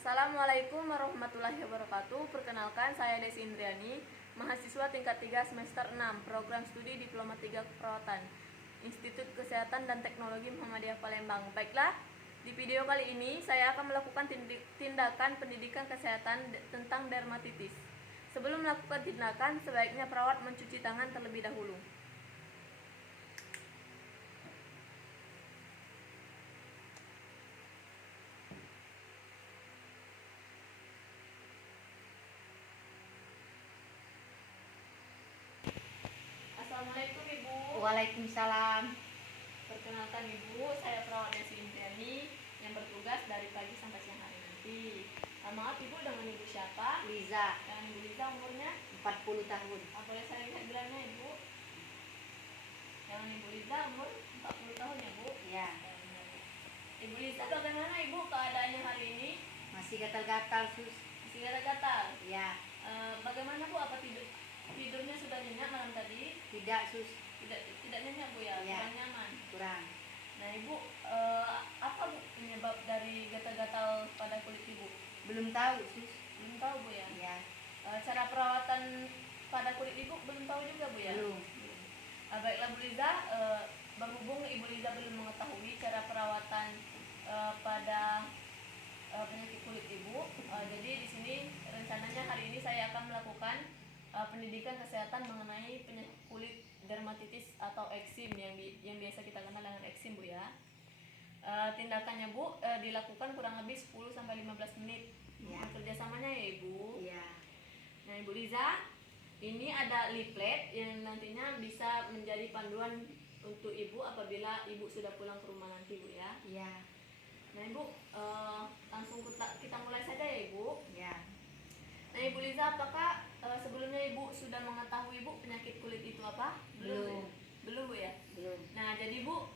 Assalamualaikum warahmatullahi wabarakatuh. Perkenalkan, saya Desi Indriani, mahasiswa tingkat 3 semester 6, program studi Diploma 3 Keperawatan, Institut Kesehatan dan Teknologi Muhammadiyah Palembang. Baiklah, di video kali ini saya akan melakukan tindakan pendidikan kesehatan tentang dermatitis. Sebelum melakukan tindakan, sebaiknya perawat mencuci tangan terlebih dahulu. Assalamualaikum Ibu. Waalaikumsalam. Perkenalkan Ibu, saya perawat Desi Indriani yang bertugas dari pagi sampai siang hari nanti. Maaf Ibu, dengan Ibu siapa? Liza, Dan Ibu Liza umurnya? 40 tahun. Boleh saya lihat gelarnya Ibu? Yang Ibu Liza umur 40 tahun ya Bu? Ya, Ibu Liza, bagaimana Ibu keadaannya hari ini? masih gatal-gatal sus. Masih gatal-gatal? Ya, Bagaimana Bu, apa tidurnya sudah nyenyak malam tadi? tidak sus, Tidak nyenyak Bu ya? Ya. Kurang nyaman? kurang. Nah Ibu, apa Bu penyebab dari gatal-gatal pada kulit Ibu? Belum tahu sus. Belum tahu Bu ya? Ya, Cara perawatan pada kulit Ibu belum tahu juga Bu ya? belum. Baiklah Bu Liza, berhubung Ibu Liza belum mengetahui cara perawatan pada penyakit kulit Ibu, jadi di sini rencananya hari ini saya akan melakukan pendidikan kesehatan mengenai penyakit kulit dermatitis atau eksim yang biasa kita kenal dengan eksim Bu ya. Tindakannya Bu dilakukan kurang lebih 10 sampai 15 menit. Ya. Kerjasamanya ya Ibu. Ya, Nah Ibu Liza, ini ada leaflet yang nantinya bisa menjadi panduan untuk Ibu apabila Ibu sudah pulang ke rumah nanti Bu ya. ya, Nah Ibu, langsung kita mulai saja ya Ibu. ya. Nah Ibu Liza, apakah sebelumnya Ibu sudah mengetahui Bu penyakit kulit itu apa? Belum. Belum Bu ya? Belum. Nah jadi Bu,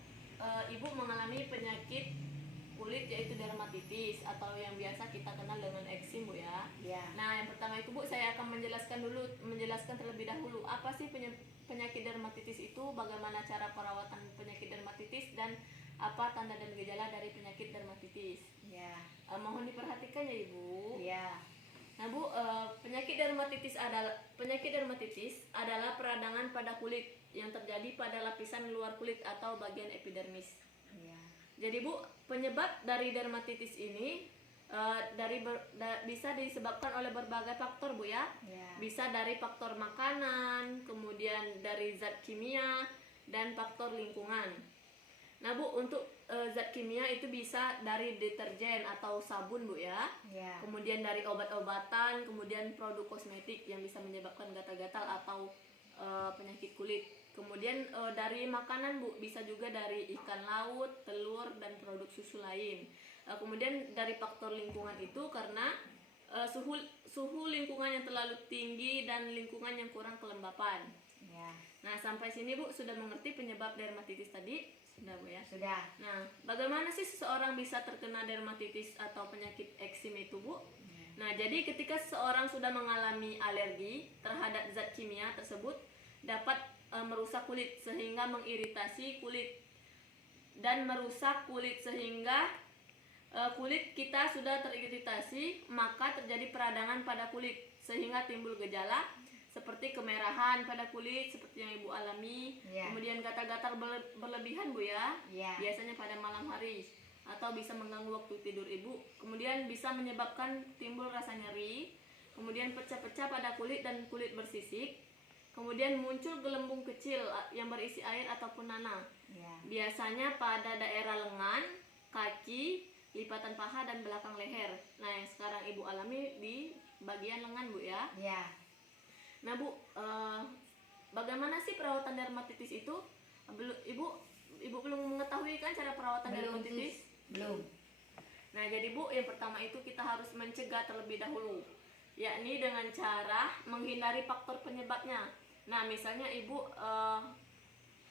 Ibu mengalami penyakit kulit yaitu dermatitis atau yang biasa kita kenal dengan eksim Bu ya. Ya, Nah yang pertama itu Bu, saya akan menjelaskan terlebih dahulu apa sih penyakit dermatitis itu, bagaimana cara perawatan penyakit dermatitis, dan apa tanda dan gejala dari penyakit dermatitis. ya, Mohon diperhatikan ya Ibu. ya, Nah Bu, penyakit dermatitis adalah peradangan pada kulit yang terjadi pada lapisan luar kulit atau bagian epidermis. ya, Jadi Bu, penyebab dari dermatitis ini bisa disebabkan oleh berbagai faktor Bu ya. ya, Bisa dari faktor makanan, kemudian dari zat kimia, dan faktor lingkungan. Nah Bu, untuk zat kimia itu bisa dari deterjen atau sabun Bu ya. ya, Kemudian dari obat-obatan, kemudian produk kosmetik yang bisa menyebabkan gatal-gatal atau penyakit kulit. Kemudian dari makanan Bu, bisa juga dari ikan laut, telur, dan produk susu lain. Kemudian dari faktor lingkungan itu karena suhu lingkungan yang terlalu tinggi dan lingkungan yang kurang kelembapan. ya. Nah sampai sini Bu sudah mengerti penyebab dermatitis tadi? Sudah Bu ya? Sudah. Nah, bagaimana sih seseorang bisa terkena dermatitis atau penyakit eksim itu, Bu? Nah, jadi ketika seseorang sudah mengalami alergi terhadap zat kimia tersebut dapat merusak kulit sehingga mengiritasi kulit dan merusak kulit sehingga kulit kita sudah teriritasi, maka terjadi peradangan pada kulit sehingga timbul gejala seperti kemerahan pada kulit seperti yang Ibu alami, Ya. kemudian gatal-gatal berlebihan Bu ya, Ya. biasanya pada malam hari atau bisa mengganggu waktu tidur Ibu, kemudian bisa menyebabkan timbul rasa nyeri, kemudian pecah-pecah pada kulit dan kulit bersisik, kemudian muncul gelembung kecil yang berisi air ataupun nanah, Ya, biasanya pada daerah lengan, kaki, lipatan paha, dan belakang leher. Nah yang sekarang Ibu alami di bagian lengan Bu ya. ya. Nah Bu, bagaimana sih perawatan dermatitis itu? Ibu belum mengetahui kan cara perawatan Belum dermatitis? sus. Belum. Nah jadi Bu, yang pertama itu kita harus mencegah terlebih dahulu, yakni dengan cara menghindari faktor penyebabnya. Nah misalnya Ibu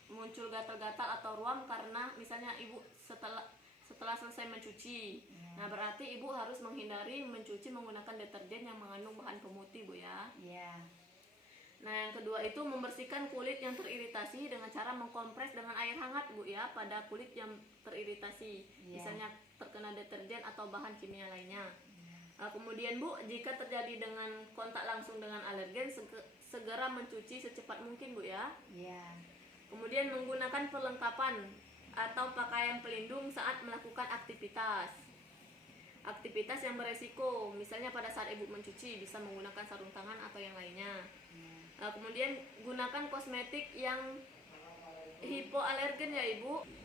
muncul gatal-gatal atau ruam karena misalnya Ibu setelah selesai mencuci. Nah berarti Ibu harus menghindari mencuci menggunakan deterjen yang mengandung bahan pemutih Bu ya. Ya, Nah yang kedua itu membersihkan kulit yang teriritasi dengan cara mengkompres dengan air hangat Bu ya pada kulit yang teriritasi, Iya. misalnya terkena deterjen atau bahan kimia lainnya. Kemudian Bu, jika terjadi dengan kontak langsung dengan alergen, segera mencuci secepat mungkin Bu ya. Ya. Kemudian menggunakan perlengkapan atau pakaian pelindung saat melakukan aktivitas. Aktivitas yang beresiko, misalnya pada saat Ibu mencuci bisa menggunakan sarung tangan atau yang lainnya. Kemudian gunakan kosmetik yang hipoalergen ya Ibu.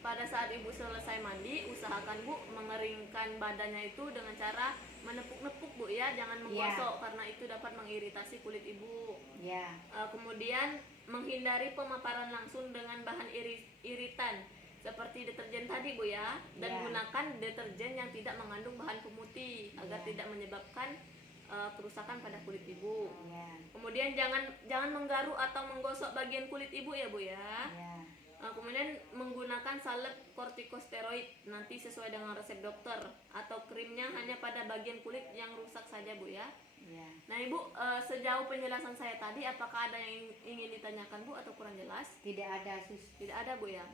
Pada saat Ibu selesai mandi, usahakan Bu mengeringkan badannya itu dengan cara menepuk-nepuk Bu ya, jangan menggosok karena itu dapat mengiritasi kulit Ibu. Ya. Kemudian menghindari pemaparan langsung dengan bahan iritan seperti deterjen tadi Bu ya, dan gunakan deterjen yang tidak mengandung bahan pemutih agar tidak menyebabkan kerusakan pada kulit Ibu. Kemudian jangan menggaruk atau menggosok bagian kulit Ibu ya Bu ya. Kemudian menggunakan salep kortikosteroid nanti sesuai dengan resep dokter, atau krimnya hanya pada bagian kulit yang rusak saja Bu ya. Nah Ibu, sejauh penjelasan saya tadi, apakah ada yang ingin ditanyakan Bu atau kurang jelas? Tidak ada sus. Tidak ada Bu ya.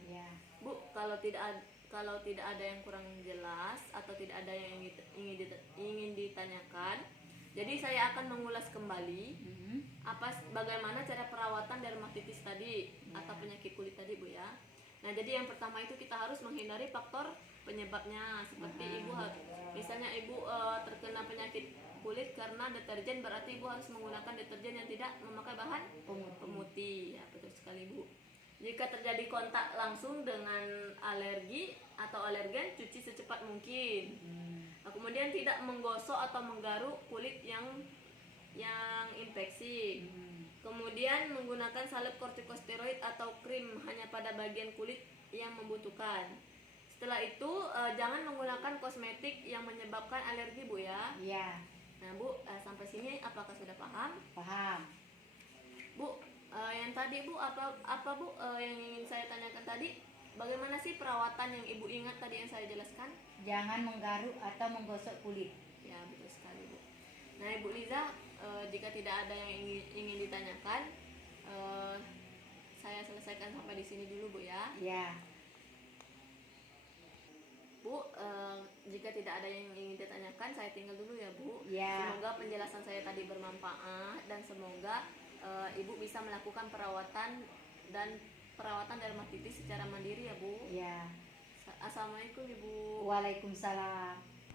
Bu, kalau tidak ada yang kurang jelas atau tidak ada yang ingin ditanyakan, jadi saya akan mengulas kembali bagaimana cara perawatan dermatitis tadi atau penyakit kulit tadi Bu ya. Nah jadi yang pertama itu kita harus menghindari faktor penyebabnya, seperti misalnya Ibu terkena penyakit kulit karena deterjen, berarti Ibu harus menggunakan deterjen yang tidak memakai bahan pemutih. Ya betul sekali Bu. Jika terjadi kontak langsung dengan alergi atau alergen, cuci secepat mungkin. Kemudian tidak menggosok atau menggaruk kulit yang infeksi. Kemudian menggunakan salep kortikosteroid atau krim hanya pada bagian kulit yang membutuhkan. Setelah itu jangan menggunakan kosmetik yang menyebabkan alergi Bu ya. Nah Bu, sampai sini apakah sudah paham? Paham. Bu, yang tadi Bu apa Bu yang ingin saya tanyakan tadi? Bagaimana sih perawatan yang Ibu ingat tadi yang saya jelaskan? Jangan menggaruk atau menggosok kulit. Ya betul sekali Bu. Nah Ibu Liza, jika tidak ada yang ingin ditanyakan, saya selesaikan sampai di sini dulu Bu ya. Bu, jika tidak ada yang ingin ditanyakan, saya tinggal dulu ya Bu. Semoga penjelasan saya tadi bermanfaat dan semoga Ibu bisa melakukan perawatan dermatitis secara mandiri ya Bu. Assalamualaikum Ibu. Waalaikumsalam.